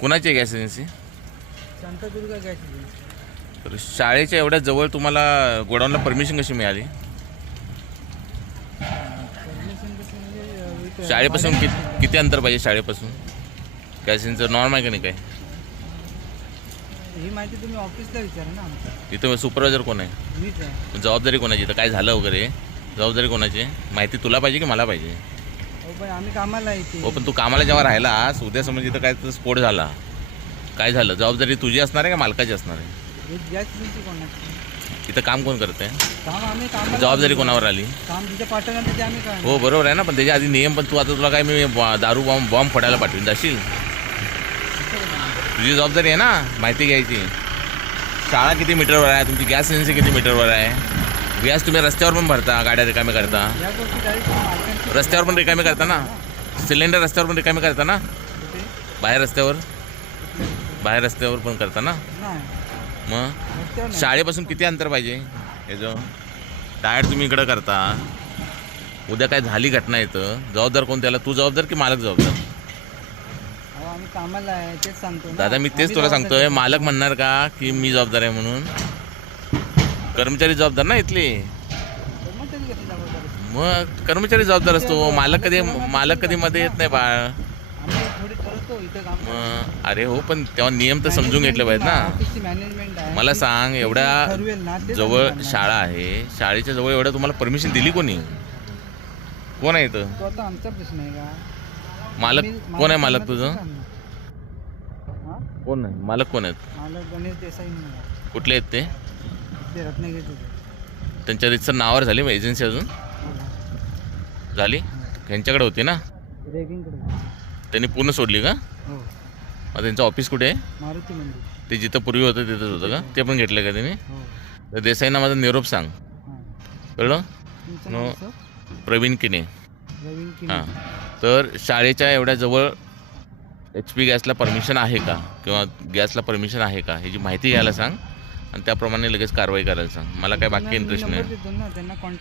कुणाची आहे gas agency? Shantadurga gas agency. तर शाळेच्या एवढ्या जवळ तुम्हाला गोडाऊनला परमिशन कशी मिळाली? परमिशन कसं म्हणजे इथं शाळेपासून किती अंतर पाहिजे शाळेपासून? गॅस एजन्सीचं नॉर्म आहे का नाही काय? ही माहिती तुम्ही ऑफिसला विचारा ना आमच्या. इथं सुपरवायझर कोण आहे? मीच आहे. जबाबदारी कोणाची? इथं काय झालं वगैरे जबाबदारी कोणाची? माहिती तुला पाहिजे की मला पाहिजे? हो पण आम्ही कामाला येते. हो पण तू कामाला जेव्हा राहिलास उद्या समज इथं काय तर स्फोट झाला, काय झालं, जबाबदारी तुझी असणार आहे का मालकाची असणार आहे? गॅस एजन्सी कोणाची? इथं काम कोण करतंय? काम आम्ही कामाला. जबाबदारी कोणावर आली? काम तिथे पाठवल्यानंतर ते आम्ही काय. हो बरोबर आहे ना, पण त्याच्या आधी नियम. पण तू आता तुला काय मी दारू बॉम्ब फोडायला पाठवून जाशील? तुझी जबाबदारी आहे ना माहिती घ्यायची. शाळा किती मीटरवर आहे तुमची? गॅस एजन्सी किती मीटरवर आहे? गॅस तुम्ही रस्त्यावर पण भरता, गाड्या रिकामे करता, या गोष्टी डायरेक्ट मालकांची. रस्त्यावर पण रिकामे करता ना, सिलेंडर रस्त्यावर पण रिकामे करता ना, कुठे? बाहेर रस्त्यावर पण करता ना. नाही मग रस्त्यावर नाही. शाळेपासून किती अंतर पाहिजे? हे जो डायरेक्ट तुम्ही इकडं करता, उद्या काय झाली घटना येतं, जबाबदार कोण त्याला? तू जबाबदार की मालक जबाबदार? अहो, आम्ही कामाला आहे तेच सांगतो ना. दादा मी तेच आम्ही तुला जबाबदार सांगतोय, आहे. मालक म्हणणार का की मी जबाबदार आहे म्हणून? कर्मचारी जबाबदार ना इथले. कर्मचारी कसं जबाबदार असतो? मग कर्मचारी जबाबदार असतो, मालक कधी मध्ये येत नाही बाळ. आम्ही थोडी ठरवतो इथं काम. मग अरे हो, पण तेव्हा नियम तर समजून घेतले पाहिजेत ना. ऑफिसची मॅनेजमेंट आहे. मला सांग, एवढ्या ठरवेल ना तेच जवळ आम्ही करणार. शाळा आहे, शाळेच्या जवळ एवढं तुम्हाला परमिशन दिली कोणी? कोण आहे इथं तो आता आमचा प्रश्न आहे का? मालक? कोण आहे मालक तुझं? हां कोण आहे मालक? कोण आहेत? मालक गणेश देसाई म्हणून आहे. कुठले आहेत ते? ते रत्नागिरीचे ते. त्यांच्या रितसर नावावर झाली मग एजन्सी अजून झाली? त्यांच्याकडे होती ना, रेगिंगकडे. त्यांनी पूर्ण सोडली का? हो मग त्यांचं ऑफिस कुठे आहे? मारुती मंदिर. ते जिथं पूर्वी होतं तिथंच होतं का? ते पण घेतलं का त्यांनी? हो तर देसाईंना माझा निरोप सांग, हां. कळलं? तुमचं नाव कसं? प्रवीण किने. रवीन किनी. हां, तर शाळेच्या एवढ्या जवळ HP गॅसला परमिशन आहे का, किंवा गॅसला परमिशन आहे का, ह्याची माहिती घ्यायला सांग आणि त्याप्रमाणे लगेच कारवाई करायला सांग. मला काय बाकी इंटरेस्ट नंबर नाही. देतो ना त्यांना कॉन्टॅक्ट.